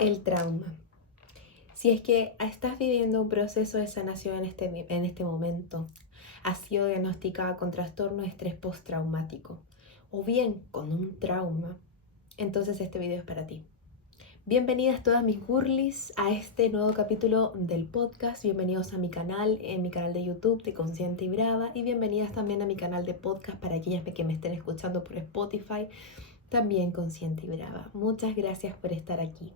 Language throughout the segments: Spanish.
El trauma. Si es que estás viviendo un proceso de sanación en este momento, has sido diagnosticada con trastorno de estrés postraumático o bien con un trauma, entonces este video es para ti. Bienvenidas todas mis girlies a este nuevo capítulo del podcast. Bienvenidos a mi canal, en mi canal de YouTube de Consciente y Brava, y bienvenidas también a mi canal de podcast para aquellas que me estén escuchando por Spotify, también Consciente y Brava. Muchas gracias por estar aquí.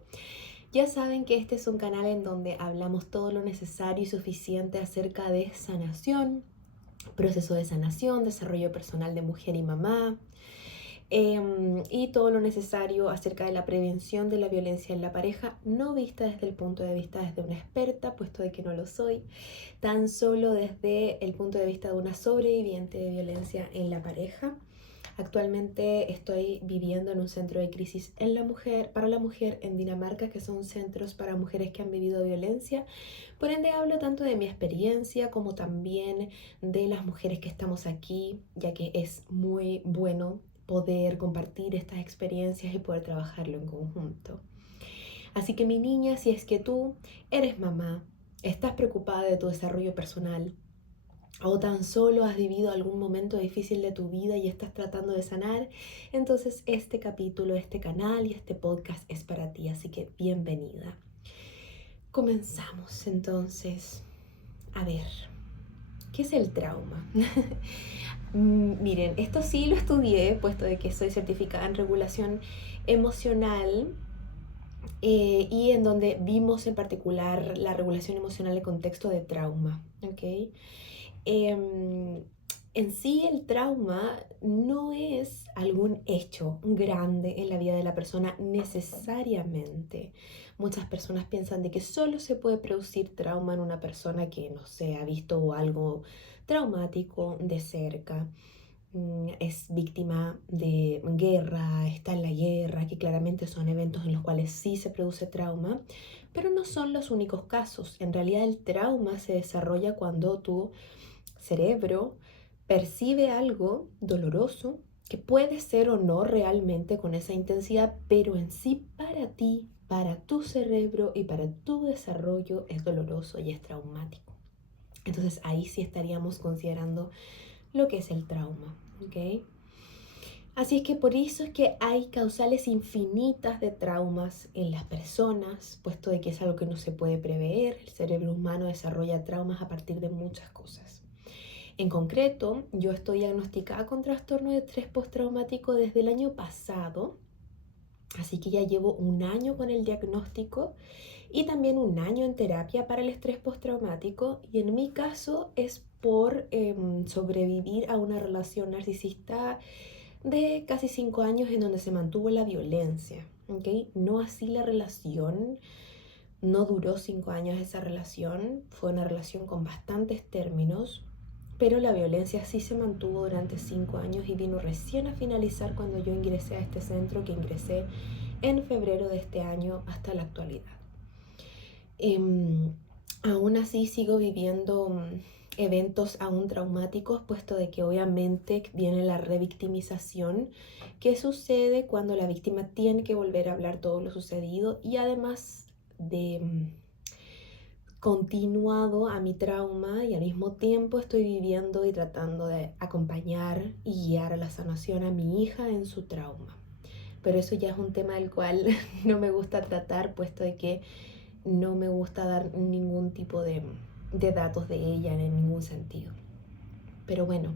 Ya saben que este es un canal en donde hablamos todo lo necesario y suficiente acerca de sanación, proceso de sanación, desarrollo personal de mujer y mamá, y todo lo necesario acerca de la prevención de la violencia en la pareja, no vista desde el punto de vista desde una experta, puesto de que no lo soy, tan solo desde el punto de vista de una sobreviviente de violencia en la pareja. Actualmente estoy viviendo en un centro de crisis para la mujer en Dinamarca, que son centros para mujeres que han vivido violencia. Por ende hablo tanto de mi experiencia como también de las mujeres que estamos aquí, ya que es muy bueno poder compartir estas experiencias y poder trabajarlo en conjunto. Así que mi niña, si es que tú eres mamá, estás preocupada de tu desarrollo personal, o tan solo has vivido algún momento difícil de tu vida y estás tratando de sanar, entonces este capítulo, este canal y este podcast es para ti, así que bienvenida. Comenzamos entonces. A ver, ¿qué es el trauma? Miren, esto sí lo estudié, puesto de que soy certificada en regulación emocional, y en donde vimos en particular la regulación emocional en contexto de trauma, ¿ok? En sí el trauma no es algún hecho grande en la vida de la persona necesariamente. Muchas personas piensan de que solo se puede producir trauma en una persona que, no sé, ha visto algo traumático de cerca, es víctima de guerra, está en la guerra, que claramente son eventos en los cuales sí se produce trauma, pero no son los únicos casos. En realidad el trauma se desarrolla cuando tu cerebro percibe algo doloroso que puede ser o no realmente con esa intensidad, pero en sí para ti, para tu cerebro y para tu desarrollo es doloroso y es traumático. Entonces ahí sí estaríamos considerando lo que es el trauma, ¿ok? Así es que por eso es que hay causales infinitas de traumas en las personas, puesto de que es algo que no se puede prever. El cerebro humano desarrolla traumas a partir de muchas cosas. En concreto, yo estoy diagnosticada con trastorno de estrés postraumático desde el año pasado, así que ya llevo un año con el diagnóstico y también un año en terapia para el estrés postraumático, y en mi caso es por sobrevivir a una relación narcisista de casi 5 años en donde se mantuvo la violencia, ¿ok? No así la relación, no duró 5 años esa relación, fue una relación con bastantes términos, pero la violencia sí se mantuvo durante 5 años y vino recién a finalizar cuando yo ingresé a este centro, que ingresé en febrero de este año hasta la actualidad. Aún así sigo viviendo eventos aún traumáticos, puesto de que obviamente viene la revictimización, que sucede cuando la víctima tiene que volver a hablar todo lo sucedido, y además de continuado a mi trauma, y al mismo tiempo estoy viviendo y tratando de acompañar y guiar a la sanación a mi hija en su trauma. Pero eso ya es un tema del cual no me gusta tratar, puesto de que no me gusta dar ningún tipo de datos de ella en ningún sentido. Pero bueno,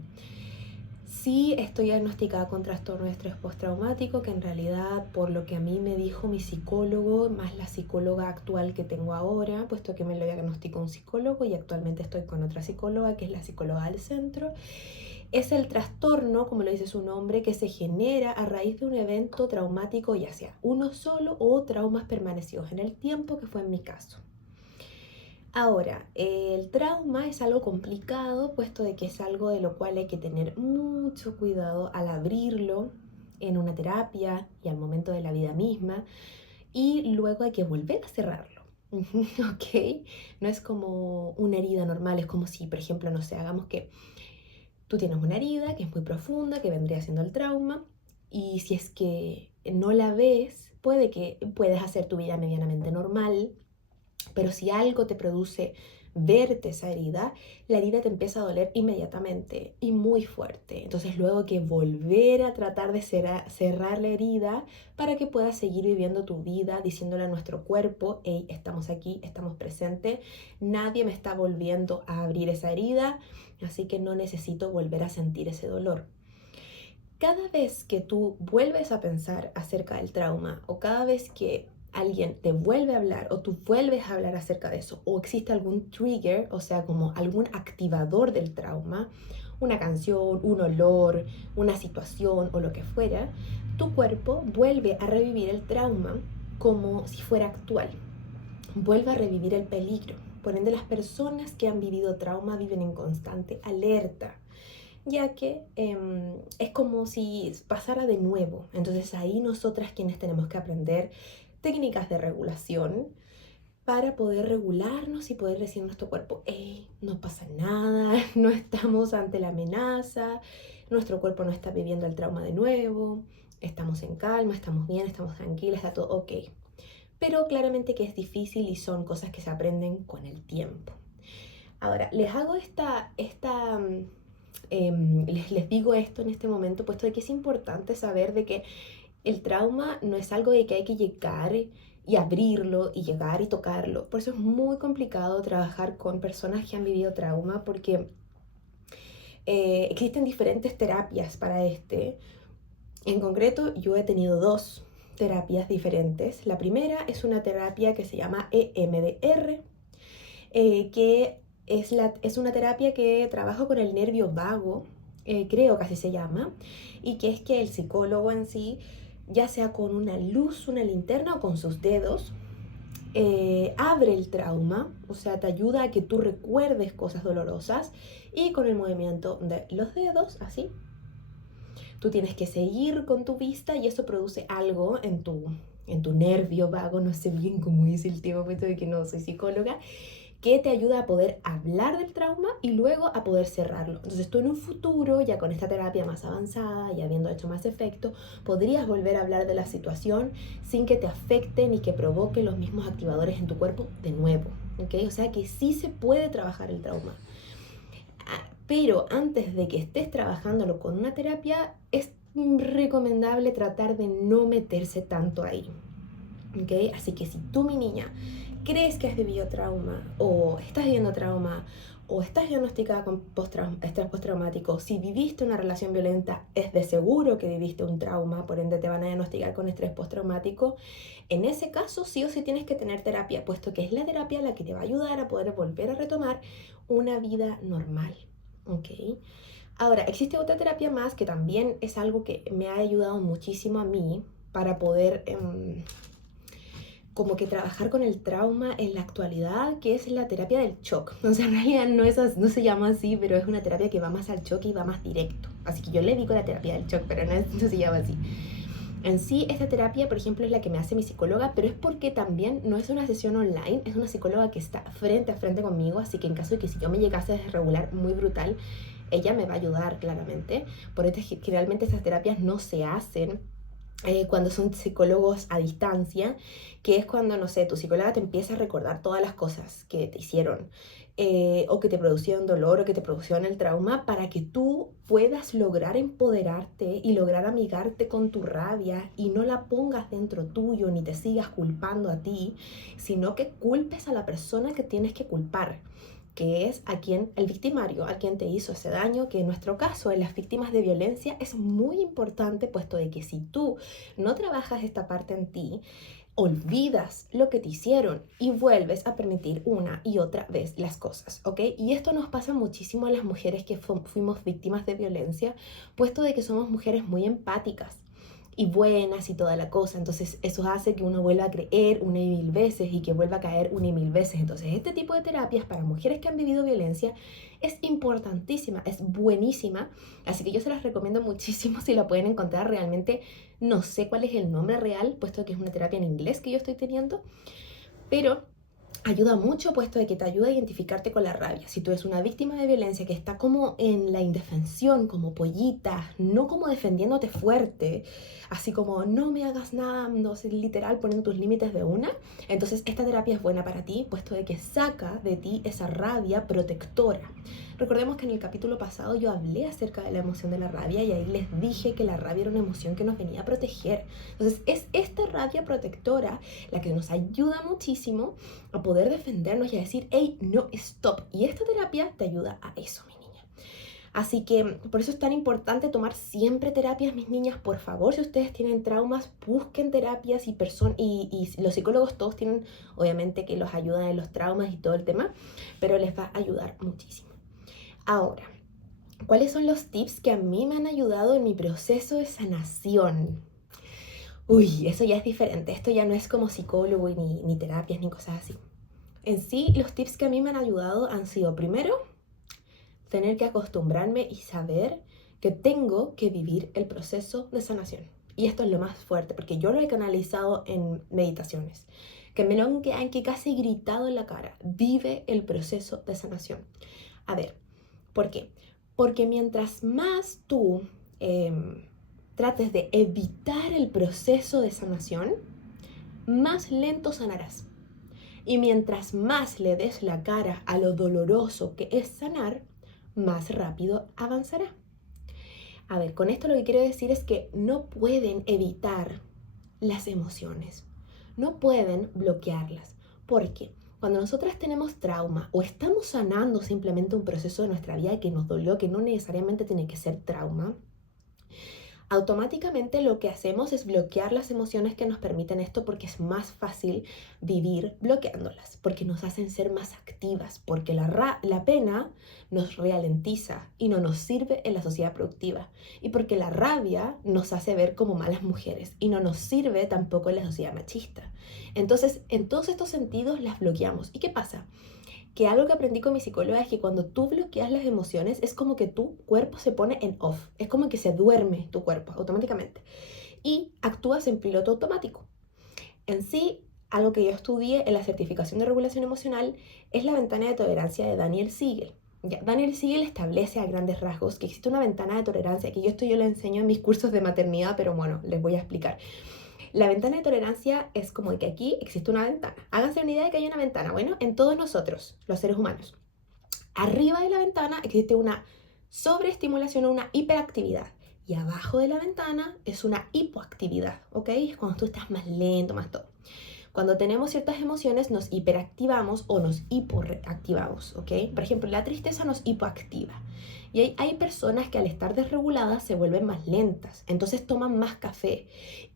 sí estoy diagnosticada con trastorno de estrés postraumático, que en realidad, por lo que a mí me dijo mi psicólogo, más la psicóloga actual que tengo ahora, puesto que me lo diagnosticó un psicólogo y actualmente estoy con otra psicóloga, que es la psicóloga del centro, es el trastorno, como lo dice su nombre, que se genera a raíz de un evento traumático, ya sea uno solo o traumas permanecidos en el tiempo, que fue en mi caso. Ahora, el trauma es algo complicado, puesto de que es algo de lo cual hay que tener mucho cuidado al abrirlo en una terapia y al momento de la vida misma, y luego hay que volver a cerrarlo. ¿Ok? No es como una herida normal, es como si, por ejemplo, no sé, hagamos que tú tienes una herida que es muy profunda, que vendría siendo el trauma, y si es que no la ves puede que puedas hacer tu vida medianamente normal, pero si algo te produce verte esa herida, la herida te empieza a doler inmediatamente y muy fuerte. Entonces luego que volver a tratar de cerrar la herida para que puedas seguir viviendo tu vida diciéndole a nuestro cuerpo, hey, estamos aquí, estamos presentes, nadie me está volviendo a abrir esa herida, así que no necesito volver a sentir ese dolor. Cada vez que tú vuelves a pensar acerca del trauma o cada vez que alguien te vuelve a hablar o tú vuelves a hablar acerca de eso o existe algún trigger, o sea, como algún activador del trauma, una canción, un olor, una situación o lo que fuera, tu cuerpo vuelve a revivir el trauma como si fuera actual, vuelve a revivir el peligro. Por ende, las personas que han vivido trauma viven en constante alerta, ya que es como si pasara de nuevo. Entonces ahí nosotras quienes tenemos que aprender técnicas de regulación para poder regularnos y poder decir a nuestro cuerpo, hey, no pasa nada, no estamos ante la amenaza, nuestro cuerpo no está viviendo el trauma de nuevo, estamos en calma, estamos bien, estamos tranquilas, está todo ok. Pero claramente que es difícil y son cosas que se aprenden con el tiempo. Ahora, les hago les digo esto en este momento, puesto de que es importante saber de que el trauma no es algo de que hay que llegar y abrirlo y llegar y tocarlo. Por eso es muy complicado trabajar con personas que han vivido trauma, porque existen diferentes terapias para este. En concreto, yo he tenido dos terapias diferentes. La primera es una terapia que se llama EMDR, que es una terapia que trabaja con el nervio vago, creo que así se llama, y que es que el psicólogo en sí, ya sea con una luz, una linterna o con sus dedos, abre el trauma, o sea, te ayuda a que tú recuerdes cosas dolorosas y con el movimiento de los dedos, así, tú tienes que seguir con tu vista y eso produce algo en tu nervio vago, no sé bien cómo dice el tema, puesto de que no soy psicóloga, que te ayuda a poder hablar del trauma y luego a poder cerrarlo. Entonces tú en un futuro, ya con esta terapia más avanzada y habiendo hecho más efecto, podrías volver a hablar de la situación sin que te afecte ni que provoque los mismos activadores en tu cuerpo de nuevo. ¿Okay? O sea que sí se puede trabajar el trauma. Pero antes de que estés trabajándolo con una terapia, es recomendable tratar de no meterse tanto ahí. ¿Okay? Así que si tú, mi niña, crees que has vivido trauma o estás viviendo trauma o estás diagnosticada con estrés postraumático, si viviste una relación violenta, es de seguro que viviste un trauma, por ende te van a diagnosticar con estrés postraumático. En ese caso, sí o sí tienes que tener terapia, puesto que es la terapia la que te va a ayudar a poder volver a retomar una vida normal. ¿Ok? Ahora, existe otra terapia más que también es algo que me ha ayudado muchísimo a mí para poder como que trabajar con el trauma en la actualidad, que es la terapia del shock. O sea, en realidad no se llama así, pero es una terapia que va más al shock y va más directo. Así que yo le digo la terapia del shock, pero no se llama así. En sí, esta terapia, por ejemplo, es la que me hace mi psicóloga, pero es porque también no es una sesión online, es una psicóloga que está frente a frente conmigo, así que en caso de que si yo me llegase a desregular muy brutal, ella me va a ayudar claramente. Por eso generalmente estas terapias no se hacen cuando son psicólogos a distancia, que es cuando, no sé, tu psicóloga te empieza a recordar todas las cosas que te hicieron o que te producieron dolor o que te producieron el trauma para que tú puedas lograr empoderarte y lograr amigarte con tu rabia y no la pongas dentro tuyo ni te sigas culpando a ti, sino que culpes a la persona que tienes que culpar, que es el victimario, a quien te hizo ese daño, que en nuestro caso, en las víctimas de violencia, es muy importante, puesto de que si tú no trabajas esta parte en ti, olvidas lo que te hicieron y vuelves a permitir una y otra vez las cosas, ¿ok? Y esto nos pasa muchísimo a las mujeres que fuimos víctimas de violencia, puesto de que somos mujeres muy empáticas y buenas y toda la cosa. Entonces eso hace que uno vuelva a creer una y mil veces y que vuelva a caer una y mil veces. Entonces este tipo de terapias para mujeres que han vivido violencia es importantísima, es buenísima. Así que yo se las recomiendo muchísimo si la pueden encontrar. Realmente no sé cuál es el nombre real, puesto que es una terapia en inglés que yo estoy teniendo, pero ayuda mucho, puesto de que te ayuda a identificarte con la rabia. Si tú eres una víctima de violencia que está como en la indefensión, como pollita, no como defendiéndote fuerte, así como no me hagas nada, no sé, literal poniendo tus límites de una, entonces esta terapia es buena para ti, puesto de que saca de ti esa rabia protectora. Recordemos que en el capítulo pasado yo hablé acerca de la emoción de la rabia y ahí les dije que la rabia era una emoción que nos venía a proteger. Entonces es esta rabia protectora la que nos ayuda muchísimo a poder defendernos y a decir, hey, no, stop. Y esta terapia te ayuda a eso, mi niña. Así que por eso es tan importante tomar siempre terapias, mis niñas. Por favor, si ustedes tienen traumas, busquen terapias y los psicólogos todos tienen, obviamente, que los ayudan en los traumas y todo el tema, pero les va a ayudar muchísimo. Ahora, ¿cuáles son los tips que a mí me han ayudado en mi proceso de sanación? Uy, eso ya es diferente. Esto ya no es como psicólogo ni terapias ni cosas así. En sí, los tips que a mí me han ayudado han sido, primero, tener que acostumbrarme y saber que tengo que vivir el proceso de sanación. Y esto es lo más fuerte, porque yo lo he canalizado en meditaciones, que me lo han que casi gritado en la cara. Vive el proceso de sanación. A ver, ¿por qué? Porque mientras más tú trates de evitar el proceso de sanación, más lento sanarás. Y mientras más le des la cara a lo doloroso que es sanar, más rápido avanzará. A ver, con esto lo que quiero decir es que no pueden evitar las emociones, no pueden bloquearlas. ¿Por qué? Cuando nosotras tenemos trauma o estamos sanando simplemente un proceso de nuestra vida que nos dolió, que no necesariamente tiene que ser trauma, automáticamente lo que hacemos es bloquear las emociones que nos permiten esto porque es más fácil vivir bloqueándolas, porque nos hacen ser más activas, porque la pena nos ralentiza y no nos sirve en la sociedad productiva, y porque la rabia nos hace ver como malas mujeres y no nos sirve tampoco en la sociedad machista. Entonces, en todos estos sentidos las bloqueamos. ¿Y qué pasa? Que algo que aprendí con mi psicóloga es que cuando tú bloqueas las emociones es como que tu cuerpo se pone en off, es como que se duerme tu cuerpo automáticamente y actúas en piloto automático. En sí, algo que yo estudié en la certificación de regulación emocional es la ventana de tolerancia de Daniel Siegel. Ya, Daniel Siegel establece a grandes rasgos que existe una ventana de tolerancia, que yo lo enseño en mis cursos de maternidad, pero bueno, les voy a explicar. La ventana de tolerancia es como que aquí existe una ventana. Háganse una idea de que hay una ventana, bueno, en todos nosotros, los seres humanos. Arriba de la ventana existe una sobreestimulación o una hiperactividad. Y abajo de la ventana es una hipoactividad, ¿ok? Es cuando tú estás más lento, más todo. Cuando tenemos ciertas emociones nos hiperactivamos o nos hipoactivamos, ¿ok? Por ejemplo, la tristeza nos hipoactiva. Y hay personas que al estar desreguladas se vuelven más lentas, entonces toman más café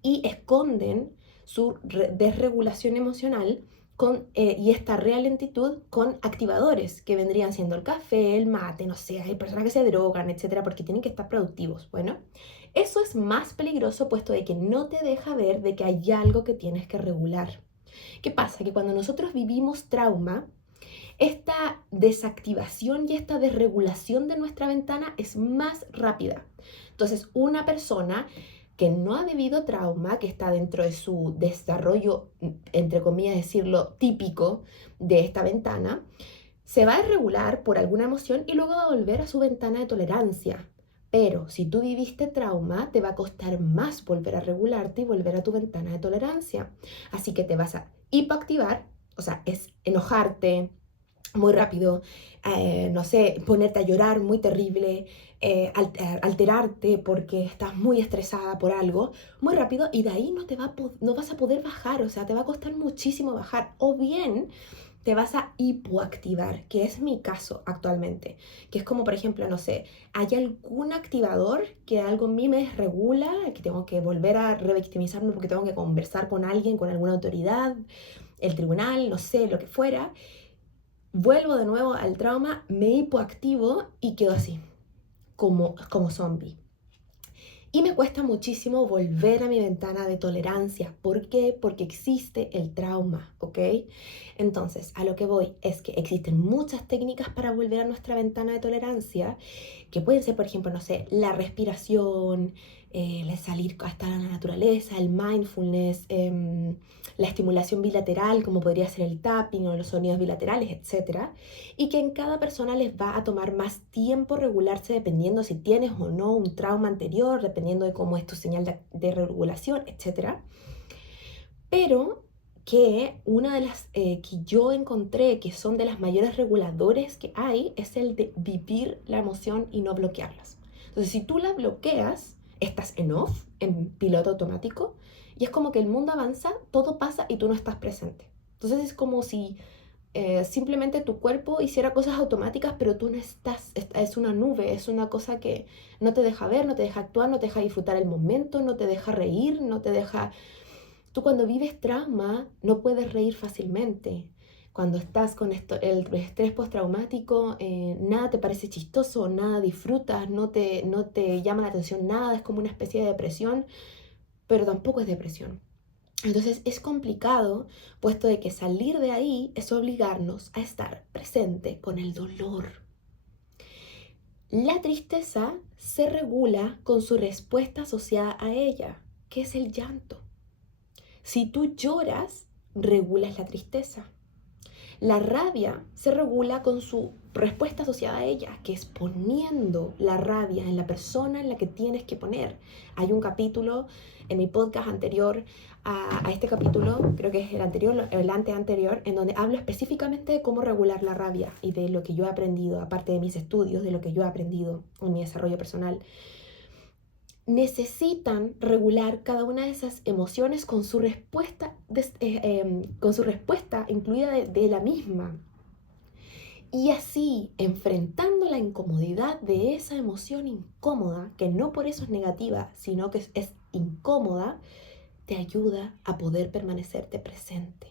y esconden su desregulación emocional y esta ralentitud con activadores que vendrían siendo el café, el mate, no sé, hay personas que se drogan, etcétera, porque tienen que estar productivos. Bueno, eso es más peligroso puesto de que no te deja ver de que hay algo que tienes que regular. ¿Qué pasa? Que cuando nosotros vivimos trauma, esta desactivación y esta desregulación de nuestra ventana es más rápida. Entonces, una persona que no ha vivido trauma, que está dentro de su desarrollo, entre comillas decirlo, típico de esta ventana, se va a desregular por alguna emoción y luego va a volver a su ventana de tolerancia. Pero si tú viviste trauma, te va a costar más volver a regularte y volver a tu ventana de tolerancia. Así que te vas a hipoactivar, o sea, es enojarte muy rápido, no sé, ponerte a llorar muy terrible, alterarte porque estás muy estresada por algo, muy rápido, y de ahí no vas a poder bajar, o sea, te va a costar muchísimo bajar. O bien te vas a hipoactivar, que es mi caso actualmente, que es como, por ejemplo, no sé, hay algún activador que algo en mí me desregula, que tengo que volver a revictimizarme porque tengo que conversar con alguien, con alguna autoridad, el tribunal, no sé, lo que fuera. Vuelvo de nuevo al trauma, me hipoactivo y quedo así, como zombie. Y me cuesta muchísimo volver a mi ventana de tolerancia. ¿Por qué? Porque existe el trauma, ¿ok? Entonces, a lo que voy es que existen muchas técnicas para volver a nuestra ventana de tolerancia, que pueden ser, por ejemplo, no sé, la respiración, el salir a estar en la naturaleza, el mindfulness, la estimulación bilateral, como podría ser el tapping o los sonidos bilaterales, etc. Y que en cada persona les va a tomar más tiempo regularse dependiendo si tienes o no un trauma anterior, dependiendo de cómo es tu señal de regulación, etc. Pero que una de las que yo encontré que son de las mayores reguladores que hay es el de vivir la emoción y no bloquearlas. Entonces, si tú la bloqueas, estás en off, en piloto automático, y es como que el mundo avanza, todo pasa y tú no estás presente. Entonces es como si simplemente tu cuerpo hiciera cosas automáticas, pero tú no estás, es una nube, es una cosa que no te deja ver, no te deja actuar, no te deja disfrutar el momento, no te deja reír, no te deja... Tú cuando vives trauma no puedes reír fácilmente. Cuando estás con el estrés postraumático, nada te parece chistoso, nada disfrutas, no te llama la atención nada, es como una especie de depresión, pero tampoco es depresión. Entonces es complicado, puesto de que salir de ahí es obligarnos a estar presente con el dolor. La tristeza se regula con su respuesta asociada a ella, que es el llanto. Si tú lloras, regulas la tristeza. La rabia se regula con su respuesta asociada a ella, que es poniendo la rabia en la persona en la que tienes que poner. Hay un capítulo en mi podcast anterior a este capítulo, creo que es el anterior, el anterior, en donde hablo específicamente de cómo regular la rabia y de lo que yo he aprendido, aparte de mis estudios, de lo que yo he aprendido en mi desarrollo personal. Necesitan regular cada una de esas emociones con su respuesta, incluida de la misma. Y así, enfrentando la incomodidad de esa emoción incómoda, que no por eso es negativa, sino que es incómoda, te ayuda a poder permanecerte presente.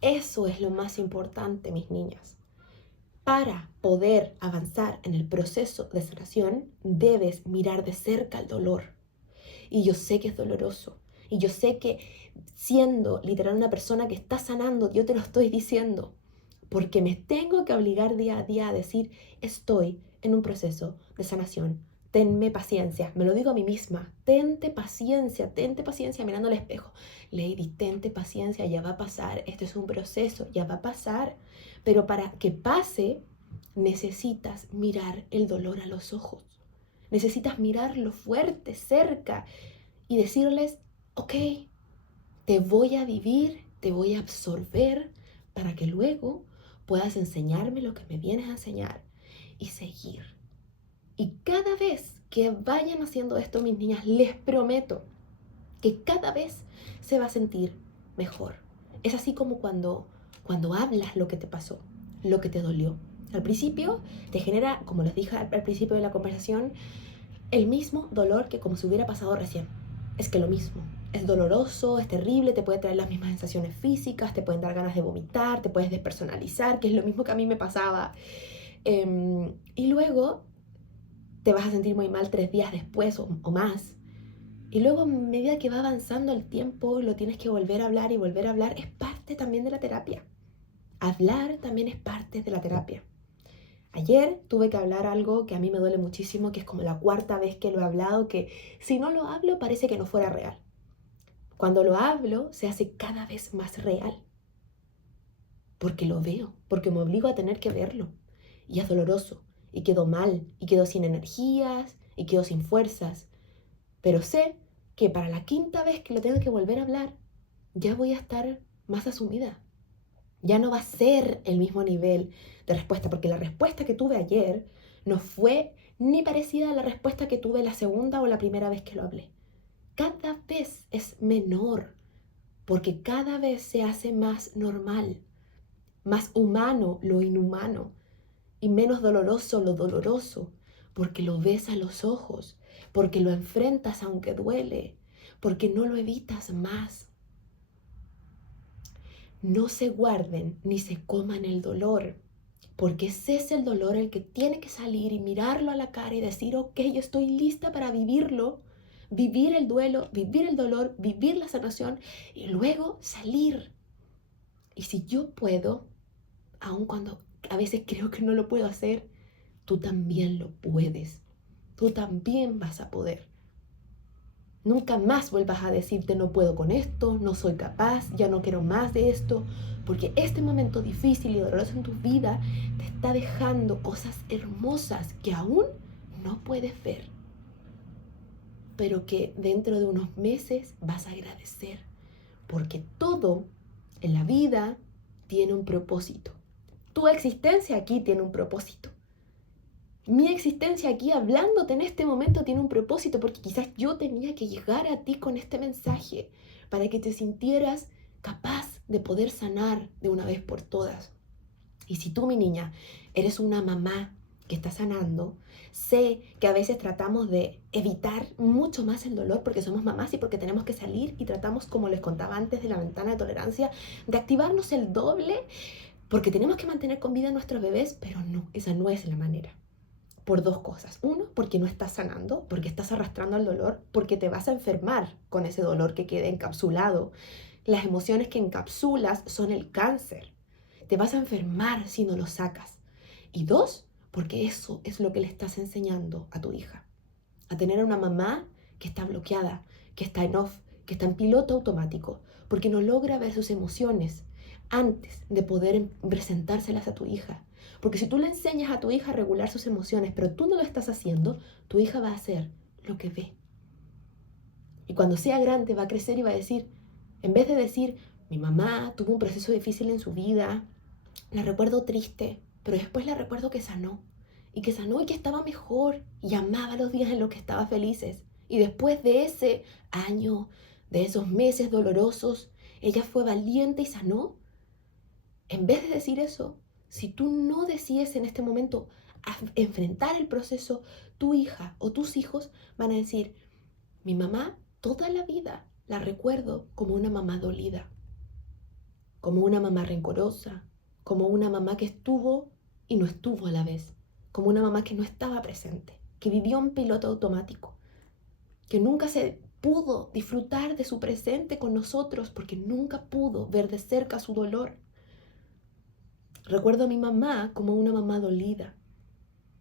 Eso es lo más importante, mis niñas. Para poder avanzar en el proceso de sanación, debes mirar de cerca el dolor. Y yo sé que es doloroso. Y yo sé que siendo literal una persona que está sanando, yo te lo estoy diciendo. Porque me tengo que obligar día a día a decir, estoy en un proceso de sanación. Tenme paciencia. Me lo digo a mí misma. Tente paciencia mirando al espejo. Lady, tente paciencia, ya va a pasar. Este es un proceso, ya va a pasar. Pero para que pase, necesitas mirar el dolor a los ojos. Necesitas mirarlo fuerte, cerca, y decirles, ok, te voy a vivir, te voy a absorber para que luego puedas enseñarme lo que me vienes a enseñar y seguir. Y cada vez que vayan haciendo esto, mis niñas, les prometo que cada vez se va a sentir mejor. Es así como cuando hablas lo que te pasó, lo que te dolió. Al principio te genera, como les dije al principio de la conversación, el mismo dolor que como si hubiera pasado recién. Es que lo mismo. Es doloroso, es terrible, te puede traer las mismas sensaciones físicas, te pueden dar ganas de vomitar, te puedes despersonalizar, que es lo mismo que a mí me pasaba. Y luego te vas a sentir muy mal 3 días después o más. Y luego, a medida que va avanzando el tiempo, lo tienes que volver a hablar y volver a hablar. Es parte también de la terapia. Hablar también es parte de la terapia. Ayer tuve que hablar algo que a mí me duele muchísimo, que es como la 4ª vez que lo he hablado, que si no lo hablo parece que no fuera real. Cuando lo hablo se hace cada vez más real, porque lo veo, porque me obligo a tener que verlo. Y es doloroso, y quedo mal, y quedo sin energías, y quedo sin fuerzas. Pero sé que para la 5ª vez que lo tengo que volver a hablar, ya voy a estar más asumida. Ya no va a ser el mismo nivel de respuesta, porque la respuesta que tuve ayer no fue ni parecida a la respuesta que tuve la 2ª o la 1ª vez que lo hablé. Cada vez es menor, porque cada vez se hace más normal, más humano lo inhumano y menos doloroso lo doloroso, porque lo ves a los ojos, porque lo enfrentas aunque duele, porque no lo evitas más. No se guarden ni se coman el dolor, porque ese es el dolor el que tiene que salir y mirarlo a la cara y decir, ok, yo estoy lista para vivirlo, vivir el duelo, vivir el dolor, vivir la sanación y luego salir. Y si yo puedo, aun cuando a veces creo que no lo puedo hacer, tú también lo puedes. Tú también vas a poder. Nunca más vuelvas a decirte no puedo con esto, no soy capaz, ya no quiero más de esto, porque este momento difícil y doloroso en tu vida te está dejando cosas hermosas que aún no puedes ver, pero que dentro de unos meses vas a agradecer, porque todo en la vida tiene un propósito. Tu existencia aquí tiene un propósito. Mi existencia aquí hablándote en este momento tiene un propósito, porque quizás yo tenía que llegar a ti con este mensaje para que te sintieras capaz de poder sanar de una vez por todas. Y si tú, mi niña, eres una mamá que está sanando, sé que a veces tratamos de evitar mucho más el dolor porque somos mamás y porque tenemos que salir y tratamos, como les contaba antes de la ventana de tolerancia, de activarnos el doble porque tenemos que mantener con vida a nuestros bebés, pero no, esa no es la manera. Por dos cosas. Uno, porque no estás sanando, porque estás arrastrando el dolor, porque te vas a enfermar con ese dolor que quede encapsulado. Las emociones que encapsulas son el cáncer. Te vas a enfermar si no lo sacas. Y dos, porque eso es lo que le estás enseñando a tu hija. A tener una mamá que está bloqueada, que está en off, que está en piloto automático, porque no logra ver sus emociones antes de poder presentárselas a tu hija. Porque si tú le enseñas a tu hija a regular sus emociones, pero tú no lo estás haciendo, tu hija va a hacer lo que ve. Y cuando sea grande va a crecer y va a decir, en vez de decir, mi mamá tuvo un proceso difícil en su vida, la recuerdo triste, pero después la recuerdo que sanó. Y que sanó y que estaba mejor. Y amaba los días en los que estaba felices. Y después de ese año, de esos meses dolorosos, ella fue valiente y sanó. En vez de decir eso, si tú no decides en este momento enfrentar el proceso, tu hija o tus hijos van a decir, mi mamá toda la vida la recuerdo como una mamá dolida, como una mamá rencorosa, como una mamá que estuvo y no estuvo a la vez, como una mamá que no estaba presente, que vivió en piloto automático, que nunca se pudo disfrutar de su presente con nosotros porque nunca pudo ver de cerca su dolor. Recuerdo a mi mamá como una mamá dolida.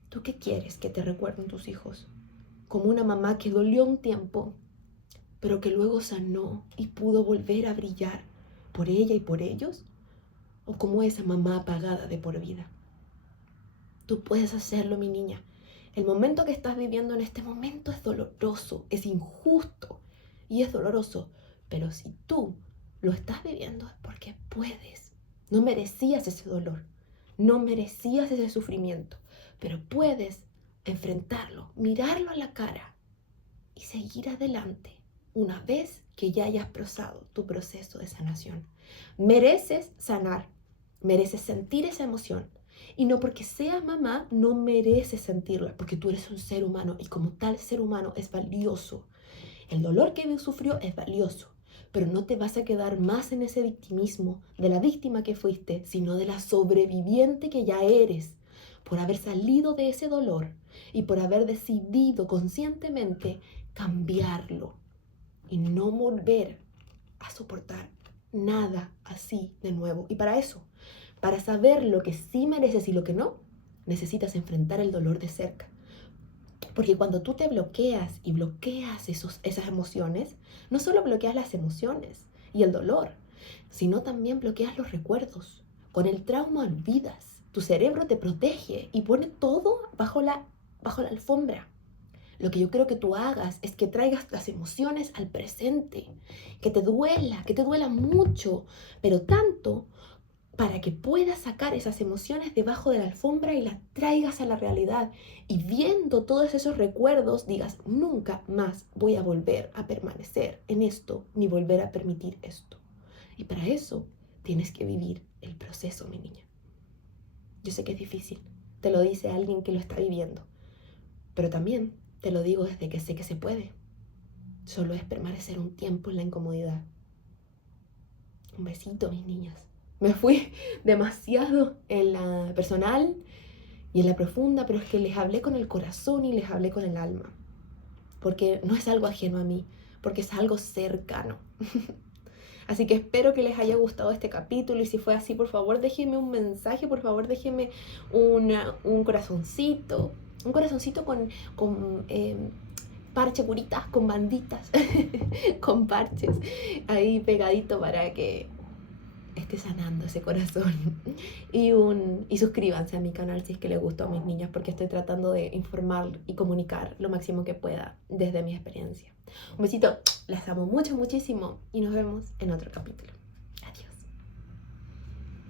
¿Tú qué quieres que te recuerden tus hijos? Como una mamá que dolió un tiempo, pero que luego sanó y pudo volver a brillar por ella y por ellos, o como esa mamá apagada de por vida. Tú puedes hacerlo, mi niña. El momento que estás viviendo en este momento es doloroso, es injusto y es doloroso, pero si tú lo estás viviendo es porque puedes. No merecías ese dolor, no merecías ese sufrimiento, pero puedes enfrentarlo, mirarlo a la cara y seguir adelante una vez que ya hayas pasado tu proceso de sanación. Mereces sanar, mereces sentir esa emoción. Y no porque seas mamá, no mereces sentirla, porque tú eres un ser humano y como tal ser humano es valioso. El dolor que sufrió es valioso, pero no te vas a quedar más en ese victimismo de la víctima que fuiste, sino de la sobreviviente que ya eres, por haber salido de ese dolor y por haber decidido conscientemente cambiarlo y no volver a soportar nada así de nuevo. Y para eso, para saber lo que sí mereces y lo que no, necesitas enfrentar el dolor de cerca. Porque cuando tú te bloqueas y bloqueas esas emociones, no solo bloqueas las emociones y el dolor, sino también bloqueas los recuerdos. Con el trauma olvidas. Tu cerebro te protege y pone todo bajo la alfombra. Lo que yo creo que tú hagas es que traigas las emociones al presente, que te duela mucho, pero tanto para que puedas sacar esas emociones debajo de la alfombra y las traigas a la realidad. Y viendo todos esos recuerdos, digas, nunca más voy a volver a permanecer en esto, ni volver a permitir esto. Y para eso tienes que vivir el proceso, mi niña. Yo sé que es difícil, te lo dice alguien que lo está viviendo, pero también te lo digo desde que sé que se puede. Solo es permanecer un tiempo en la incomodidad. Un besito, mis niñas. Me fui demasiado en la personal y en la profunda, pero es que les hablé con el corazón y les hablé con el alma. Porque no es algo ajeno a mí, porque es algo cercano. Así que espero que les haya gustado este capítulo y si fue así, por favor déjenme un mensaje, por favor déjenme un corazoncito con parche curitas con banditas, con parches ahí pegadito para que esté sanando ese corazón. Y suscríbanse a mi canal si es que les gustó a mis niños, porque estoy tratando de informar y comunicar lo máximo que pueda desde mi experiencia. Un besito, las amo mucho, muchísimo y nos vemos en otro capítulo.